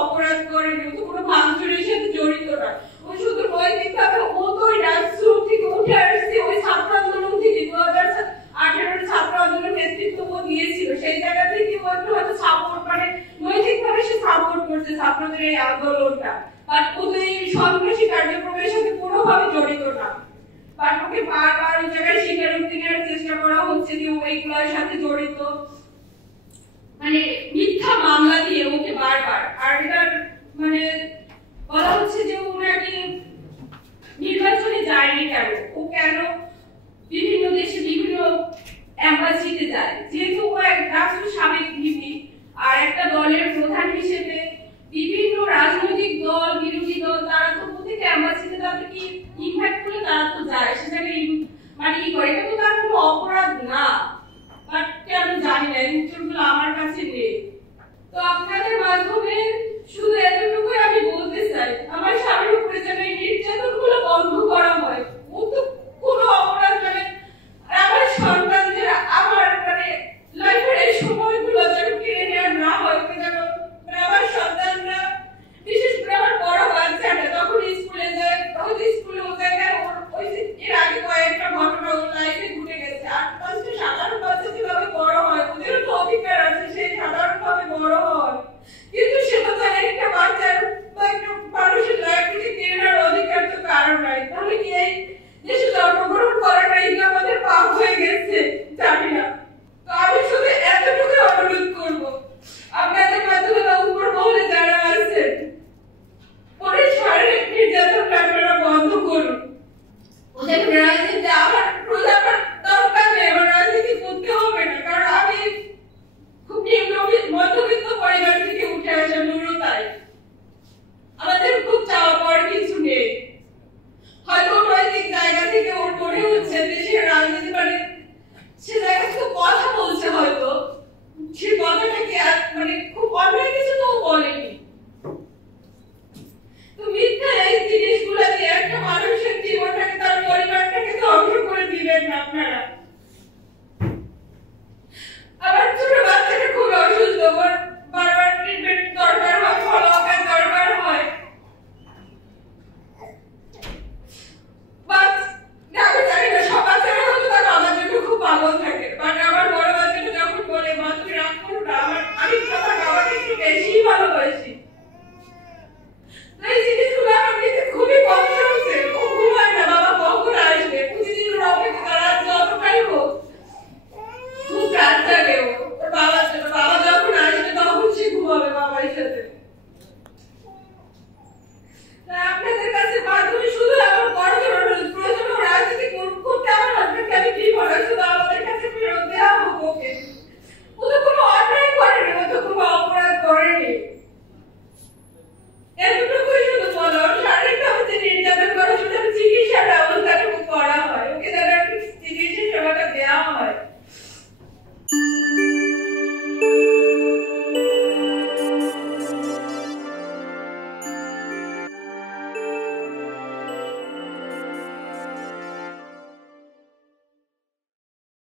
অপরাধ করেনি, ও তো কোনো ভাঙচুরের সাথে জড়িত না। ও শুধু নৈতিকভাবে ও তো ওই রাজস্রোত থেকে উঠে আসছে, ওই ছাত্র আন্দোলন থেকে 2018 ছাত্র আন্দোলন নেতৃত্ব ও দিয়েছিল, সেই জায়গা থেকে ও একটু হয়তো সাপোর্ট মানে নৈতিকভাবে সে সাপোর্ট করছে ছাত্রদের এই আন্দোলনটা, বাট ও তো এই সন্ত্রাসী কার্যক্রমের সাথে কোনোভাবে জড়িত না। বাট ওকে বারবার ওই জায়গায় স্বীকারোক্তি নেওয়ার চেষ্টা করা হচ্ছে যে ও এইগুলোর সাথে জড়িত, মানে মিথ্যা মামলা দিয়ে ওকে বারবার। আর এটার মানে বলা হচ্ছে যে ও নাকি নির্বাচনে যায়নি কেন, ও কেন বিভিন্ন দেশে বিভিন্ন এম্বাসিতে যায়, যেহেতু ও এক রাষ্ট্র সাবেক ভিপি আর একটা দলের প্রধান হিসেবে বিভিন্ন রাজনৈতিক দল বিরোধী দল তারা তো প্রত্যেক এম্বাসিতে তাদেরকে ইনভাইট করে তারা তো যায়, সেটাকে মানে কি করে, এটা তো তার কোনো অপরাধ না। বাট কেন জানি না, এই উত্তরগুলো আমার কাছে নেই। তো আপনাদের মাধ্যমে শুধু এতটুকুই আমি বলতে চাই, আমার স্বামীর উপরে যেন এই নির্যাতনগুলো বন্ধ করা হয়। ও তো কোনো অপরাধ মানে আমার সন্তানদের আমার মানে লাইফের এই সময়গুলো যেন কেড়ে নেওয়া না হয়, যেন আমার সন্তানরা বিশেষ করে আমার বড় বাচ্চাটা যখন স্কুলে যায়, হয়তো স্কুলে ও জায়গায় ওই এর আগে কয়েকটা ঘটনা ওর লাইফে ঘটে গেছে, 8-5টা সাধারণ বাচ্চা যেভাবে বড় হয় ওদেরও তো অধিকার আছে সেই সাধারণভাবে বড় হয়, কিন্তু সেটা তো একটা বাচ্চার বা একটা মানুষের লাইফ থেকে কেড়ে নেওয়ার অধিকার তো কারো নাই। তাহলে কি এই দেশে জন্মগ্রহণ করাটা এই আমাদের পাপ হয়ে গেছে জানি না। তো আমি শুধু এতটুকু অনুরোধ করবো আপনাদের মাধ্যমে উপর মহলে যারা আছেন, পরে শারীরিক নির্যাতনটা আপনারা বন্ধ করুন। ওদের রাজনীতি আমার প্রধান দরকার নেই, আমার রাজনীতি করতে হবে না, কারণ আমি খুব নিম্ন মধ্যবিত্ত পরিবার থেকে উঠে আসা নুরতাই, আমাদের খুব চাওয়া পাওয়ার কিছু নেই। হয়তো নৈতিক জায়গা থেকে ওর মনে হচ্ছে দেশের রাজনীতি মানে সে জায়গা থেকে কথা বলছে, হয়তো সে কথাটাকে মানে খুব অন্যায় কিছু তো বলেনি। তো মিথ্যা এই জিনিসগুলো দিয়ে একটা মানুষের জীবনটাকে তার পরিবারটাকে ধ্বংস করে দিবেন না আপনারা। আমার ছোট বাচ্চাটা খুব অসুস্থ, ওর বারবার ট্রিটমেন্ট দরকার হয়, ফলো আপের দরকার হয়। বাট আমি জানি না সব বাচ্চারা হয়তো তার বাবার জন্য খুব পাগল থাকে, বাট আমার বড় বাচ্চাটা যখন বলে মা তুমি রাগ করো না, আমি আমার বাবাকে একটু বেশি ভালোবাসি,